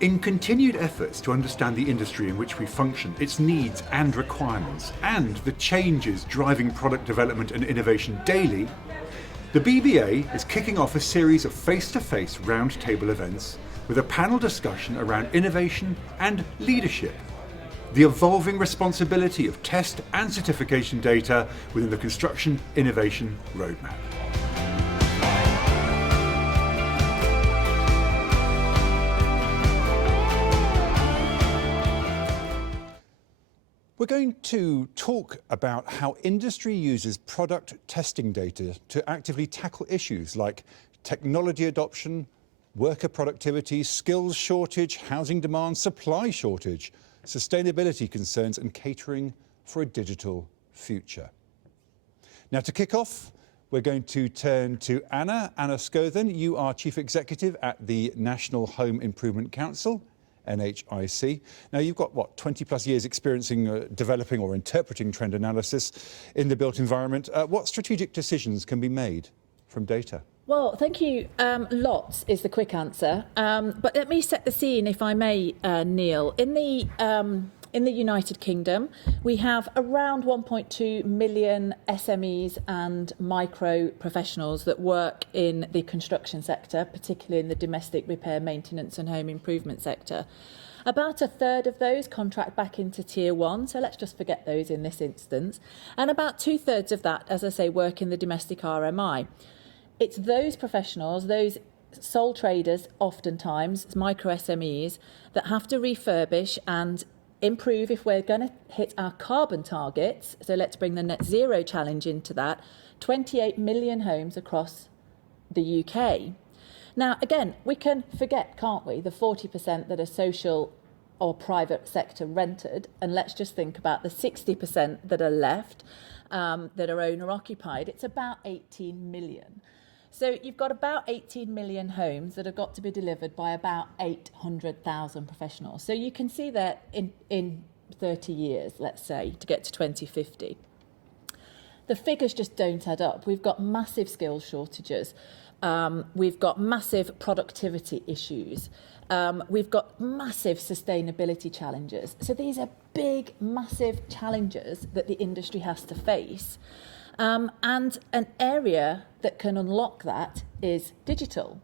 In continued efforts to understand the industry in which we function, its needs and requirements, and the changes driving product development and innovation daily, the BBA is kicking off a series of face-to-face roundtable events with a panel discussion around innovation and leadership, the evolving responsibility of test and certification data within the construction innovation roadmap. We're going to talk about how industry uses product testing data to actively tackle issues like technology adoption, worker productivity, skills shortage, housing demand, supply shortage, sustainability concerns, and catering for a digital future. Now, to kick off, we're going to turn to Anna Scothen. You are Chief Executive at the National Home Improvement Council, NHIC. Now, you've got, 20 plus years experiencing developing or interpreting trend analysis in the built environment. What strategic decisions can be made from data? Well, thank you. Lots is the quick answer. But let me set the scene, if I may, Neil. In the United Kingdom, we have around 1.2 million SMEs and micro professionals that work in the construction sector, particularly in the domestic repair, maintenance and home improvement sector. About a third of those contract back into Tier 1, so let's just forget those in this instance. And about 2/3 of that, as I say, work in the domestic RMI. It's those professionals, those sole traders, oftentimes, micro SMEs, that have to refurbish and improve if we're going to hit our carbon targets. So let's bring the net zero challenge into that. 28 million homes across the UK. Now, again, we can forget, can't we, the 40% that are social or private sector rented, and let's just think about the 60% that are left, that are owner occupied. It's about 18 million. So you've got about 18 million homes that have got to be delivered by about 800,000 professionals. So you can see that in 30 years, let's say, to get to 2050. The figures just don't add up. We've got massive skills shortages. We've got massive productivity issues. We've got massive sustainability challenges. So these are big, massive challenges that the industry has to face. And an area that can unlock that is digital.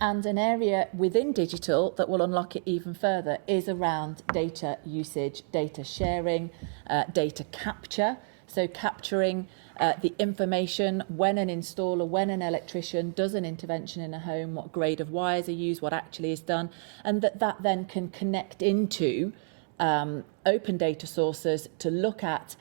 And an area within digital that will unlock it even further is around data usage, data sharing, data capture. So capturing the information when an installer, when an electrician does an intervention in a home, what grade of wires are used, what actually is done, and that then can connect into open data sources to look at.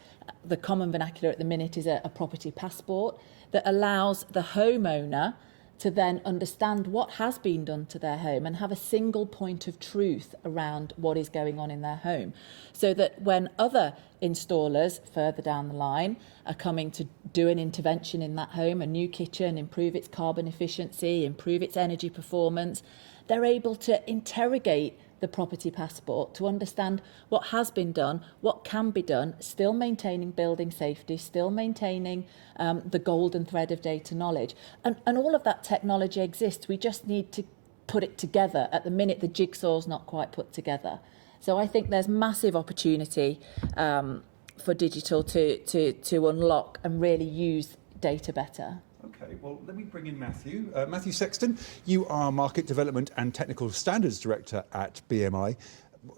The common vernacular at the minute is a property passport that allows the homeowner to then understand what has been done to their home and have a single point of truth around what is going on in their home. So that when other installers further down the line are coming to do an intervention in that home, a new kitchen, improve its carbon efficiency, improve its energy performance, they're able to interrogate the property passport to understand what has been done, what can be done, still maintaining building safety, still maintaining the golden thread of data knowledge. And all of that technology exists. We just need to put it together. At the minute, the jigsaw's not quite put together. So I think there's massive opportunity for digital to unlock and really use data better. Okay, well, let me bring in Matthew. Matthew Sexton, you are Market Development and Technical Standards Director at BMI.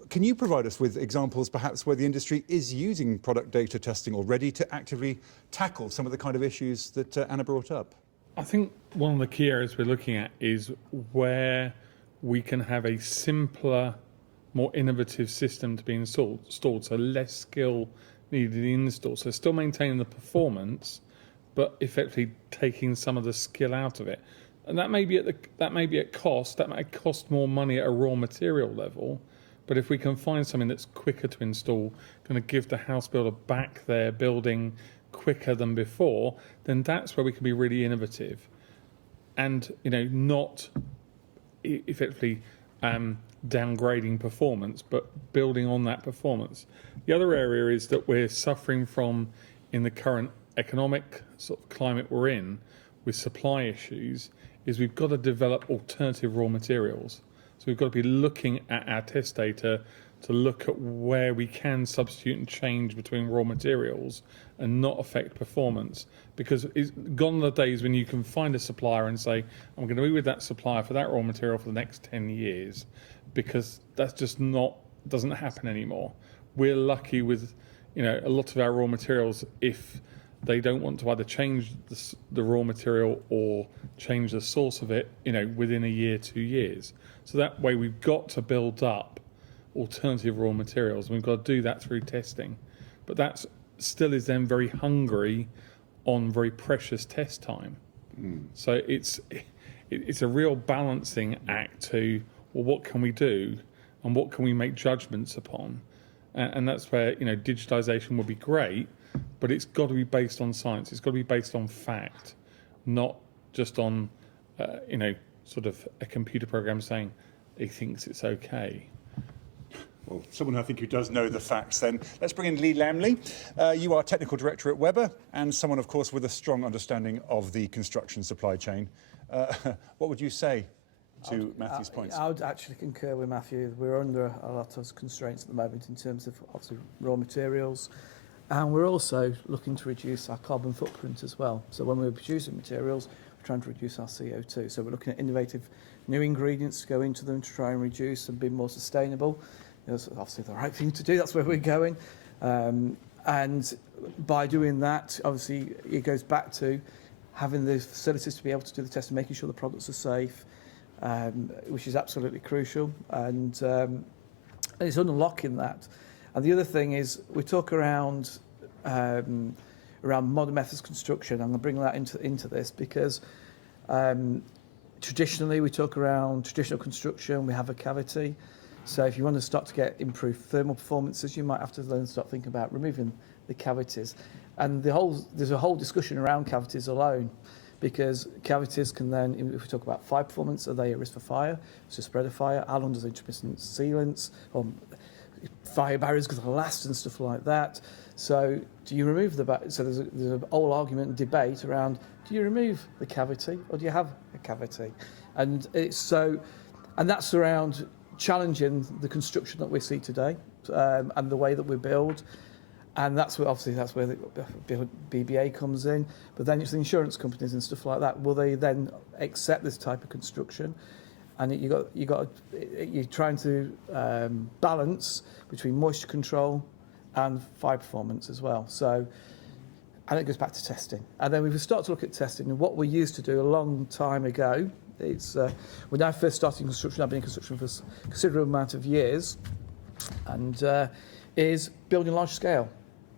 Can you provide us with examples perhaps where the industry is using product data testing already to actively tackle some of the kind of issues that Anna brought up? I think one of the key areas we're looking at is where we can have a simpler, more innovative system to be installed, so less skill needed in the install. So still maintaining the performance, but effectively taking some of the skill out of it. And that may be at cost. That might cost more money at a raw material level. But if we can find something that's quicker to install, going to give the house builder back their building quicker than before, then that's where we can be really innovative, and not effectively downgrading performance, but building on that performance. The other area is that we're suffering from in the current economic sort of climate we're in with supply issues, is we've got to develop alternative raw materials. So we've got to be looking at our test data to look at where we can substitute and change between raw materials and not affect performance. Because it's gone are the days when you can find a supplier and say, I'm going to be with that supplier for that raw material for the next 10 years, because that's just doesn't happen anymore. We're lucky with, a lot of our raw materials, if they don't want to either change the raw material or change the source of it, within a year, 2 years. So that way we've got to build up alternative raw materials, and we've got to do that through testing. But that still is then very hungry on very precious test time. So it's a real balancing act to, well, what can we do and what can we make judgments upon? And that's where, digitisation would be great, but it's got to be based on science. It's got to be based on fact, not just on, sort of a computer program saying he thinks it's okay. Well, someone I think who does know the facts then. Let's bring in Lee Lumley. You are Technical Director at Weber and someone, of course, with a strong understanding of the construction supply chain. What would you say to Matthew's points? I would actually concur with Matthew. We're under a lot of constraints at the moment in terms of obviously raw materials, and we're also looking to reduce our carbon footprint as well. So when we're producing materials, we're trying to reduce our CO2. So we're looking at innovative new ingredients to go into them to try and reduce and be more sustainable. It's obviously the right thing to do. That's where we're going. And by doing that, obviously, it goes back to having the facilities to be able to do the testing, making sure the products are safe, which is absolutely crucial. And it's unlocking that. And the other thing is, we talk around modern methods of construction. I'm going to bring that into this because traditionally we talk around traditional construction. We have a cavity. So if you want to start to get improved thermal performances, you might have to then start thinking about removing the cavities. And there's a whole discussion around cavities alone, because cavities can then, if we talk about fire performance, are they at risk for fire? So spread of fire, how long does intermittent sealants or fire barriers going to last and stuff like that? So do you remove so there's a whole argument and debate around, do you remove the cavity or do you have a cavity? And that's around challenging the construction that we see today and the way that we build. And that's where the BBA comes in. But then it's the insurance companies and stuff like that. Will they then accept this type of construction? And you're trying to balance between moisture control and fire performance as well. So, and it goes back to testing. And then we start to look at testing, and what we used to do a long time ago. When I first started construction, I've been in construction for a considerable amount of years, and is building large scale.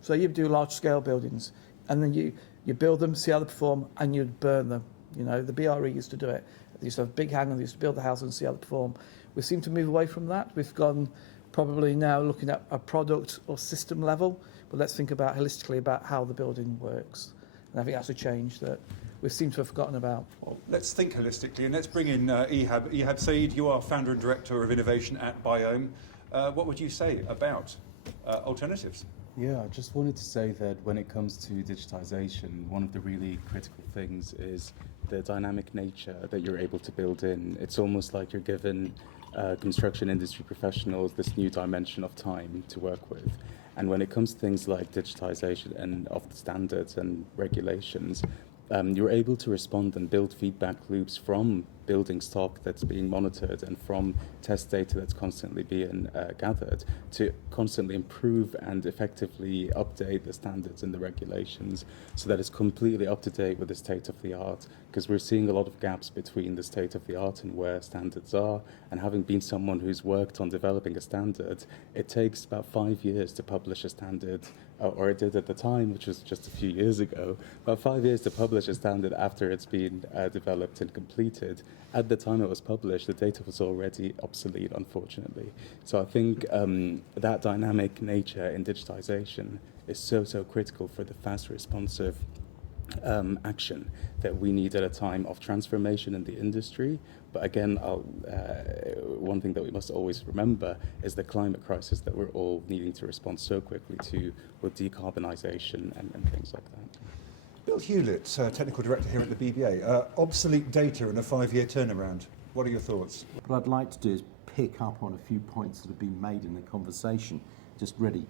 So you do large scale buildings, and then you build them, see how they perform, and you burn them. The BRE used to do it. They used to have a big hangar, they used to build the house and see how they perform. We seem to move away from that. We've gone probably now looking at a product or system level, but let's think about holistically about how the building works. And I think that's a change that we seem to have forgotten about. Well, let's think holistically, and let's bring in EHAB. EHAB Saeed, you are founder and director of innovation at Biome. What would you say about alternatives? Yeah, I just wanted to say that when it comes to digitisation, one of the really critical things is the dynamic nature that you're able to build in. It's almost like you're given construction industry professionals this new dimension of time to work with. And when it comes to things like digitisation and of the standards and regulations, you're able to respond and build feedback loops from building stock that's being monitored and from test data that's constantly being gathered to constantly improve and effectively update the standards and the regulations so that it's completely up to date with the state of the art, because we're seeing a lot of gaps between the state of the art and where standards are. And having been someone who's worked on developing a standard, it takes about 5 years to publish a standard, or it did at the time, which was just a few years ago, about 5 years to publish a standard after it's been developed and completed. At the time it was published, the data was already obsolete, unfortunately. So I think that dynamic nature in digitization is so critical for the fast responsive action that we need at a time of transformation in the industry. But again, one thing that we must always remember is the climate crisis that we're all needing to respond so quickly to with decarbonisation and things like that. Bill Hewlett, Technical Director here at the BBA. Obsolete data and a 5-year turnaround. What are your thoughts? What I'd like to do is pick up on a few points that have been made in the conversation, just really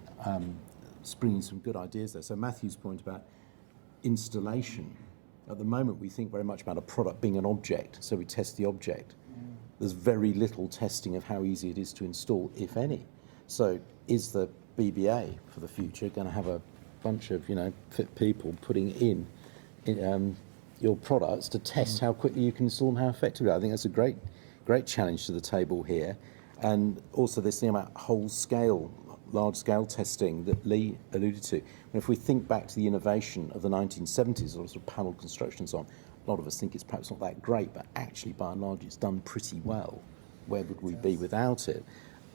springing some good ideas there. So Matthew's point about installation. At the moment, we think very much about a product being an object, so we test the object. There's very little testing of how easy it is to install, if any. So is the BBA for the future going to have a bunch of, fit people putting in your products to test how quickly you can install them, how effectively? I think that's a great challenge to the table here. And also this thing about large-scale testing that Lee alluded to. And if we think back to the innovation of the 1970s, or sort of panel construction and so on, a lot of us think it's perhaps not that great, but actually, by and large, it's done pretty well. Where would we be without it?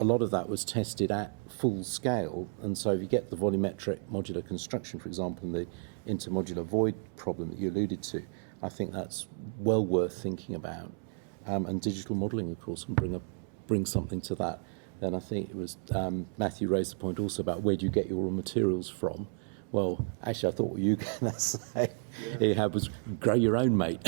A lot of that was tested at full scale, and so if you get the volumetric modular construction, for example, and the intermodular void problem that you alluded to, I think that's well worth thinking about. And digital modelling, of course, can bring something to that. Then I think it was Matthew raised the point also about where do you get your raw materials from? Well, actually, I thought what you were going to say, EHAB, was grow your own, mate.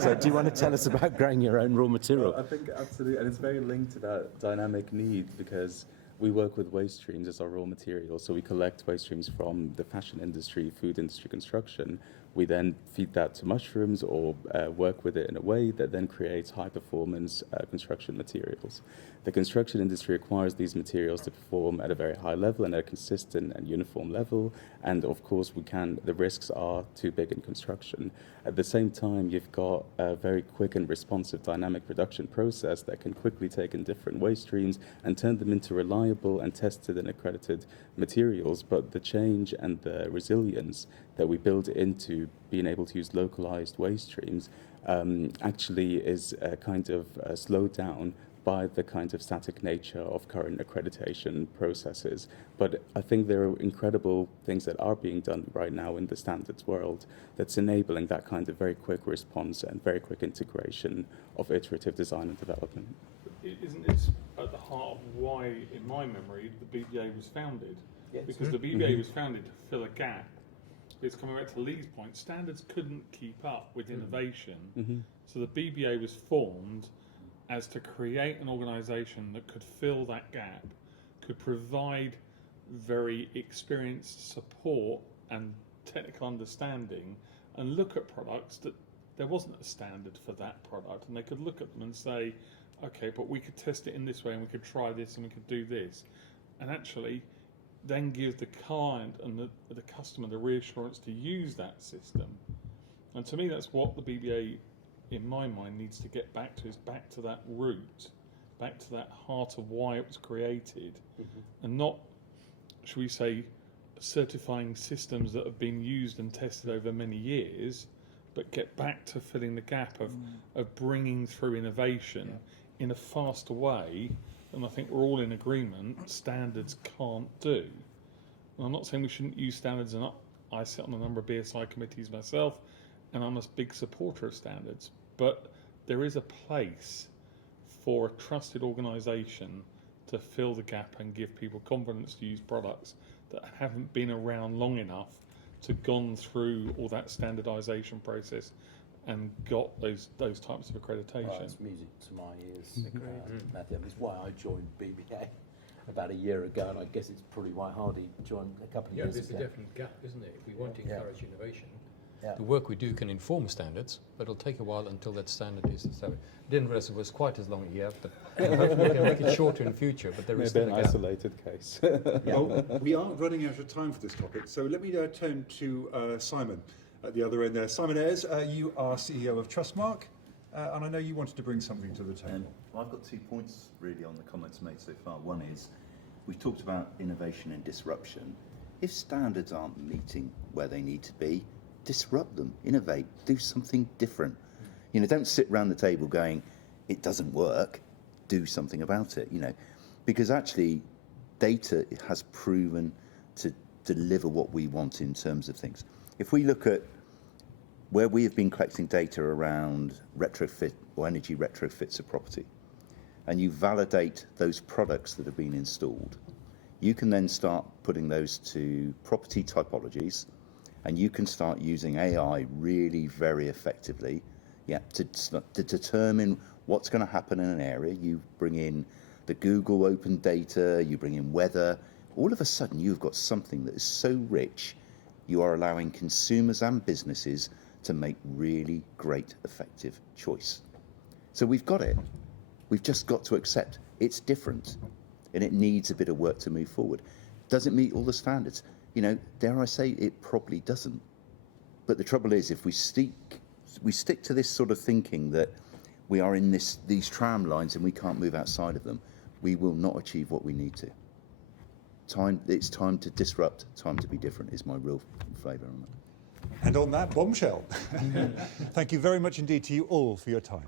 So do you want to tell us about growing your own raw material? Well, I think absolutely, and it's very linked to that dynamic need, because we work with waste streams as our raw material. So we collect waste streams from the fashion industry, food industry, construction. We then feed that to mushrooms or work with it in a way that then creates high-performance construction materials. The construction industry requires these materials to perform at a very high level and at a consistent and uniform level. And of course, the risks are too big in construction. At the same time, you've got a very quick and responsive dynamic production process that can quickly take in different waste streams and turn them into reliable and tested and accredited materials. But the change and the resilience that we build into being able to use localized waste streams actually is kind of slowed down by the kind of static nature of current accreditation processes. But I think there are incredible things that are being done right now in the standards world that's enabling that kind of very quick response and very quick integration of iterative design and development. Isn't this at the heart of why, in my memory, the BBA was founded? Yes. Because the BBA was founded to fill a gap. It's coming back to Lee's point. Standards couldn't keep up with innovation, so the BBA was formed as to create an organisation that could fill that gap, could provide very experienced support and technical understanding, and look at products that there wasn't a standard for that product, and they could look at them and say, okay, but we could test it in this way, and we could try this, and we could do this, and actually then give the client and the customer the reassurance to use that system. And to me, that's what the BBA, in my mind, needs to get back to, is back to that root, back to that heart of why it was created, and not, should we say, certifying systems that have been used and tested over many years, but get back to filling the gap of bringing through innovation in a faster way. And I think we're all in agreement, standards can't do. And I'm not saying we shouldn't use standards, and I sit on a number of BSI committees myself, and I'm a big supporter of standards. But there is a place for a trusted organisation to fill the gap and give people confidence to use products that haven't been around long enough to gone through all that standardisation process and got those types of accreditation. Oh, it's music to my ears, Matthew. That's why I joined BBA about a year ago, and I guess it's probably why Hardy joined a couple of years ago. There's a definite gap, isn't it? If we want to encourage innovation, Yeah. the work we do can inform standards, but it'll take a while until that standard is established. Didn't realise it was quite as long here, but hopefully we can make it shorter in future, but there is Maybe still an a gap. isolated case. Well, we are running out of time for this topic, so let me turn to Simon at the other end there. Simon Ayres, you are CEO of Trustmark, and I know you wanted to bring something to the table. Well, I've got 2 points really on the comments made so far. One is, we've talked about innovation and disruption. If standards aren't meeting where they need to be, disrupt them, innovate, do something different. Don't sit around the table going, it doesn't work, do something about it, because actually data has proven to deliver what we want in terms of things. If we look at where we have been collecting data around retrofit or energy retrofits of property, and you validate those products that have been installed, you can then start putting those to property typologies, and you can start using AI really very effectively Yeah, to determine what's going to happen in an area, you bring in the Google open data, you bring in weather. All of a sudden, you've got something that is so rich, you are allowing consumers and businesses to make really great, effective choice. So we've got it. We've just got to accept it's different, and it needs a bit of work to move forward. Does it meet all the standards? You know, dare I say, it probably doesn't. But the trouble is, if we stick to this sort of thinking that we are in these tram lines and we can't move outside of them, we will not achieve what we need to. It's time to disrupt, time to be different is my real flavour on that. And on that bombshell, thank you very much indeed to you all for your time.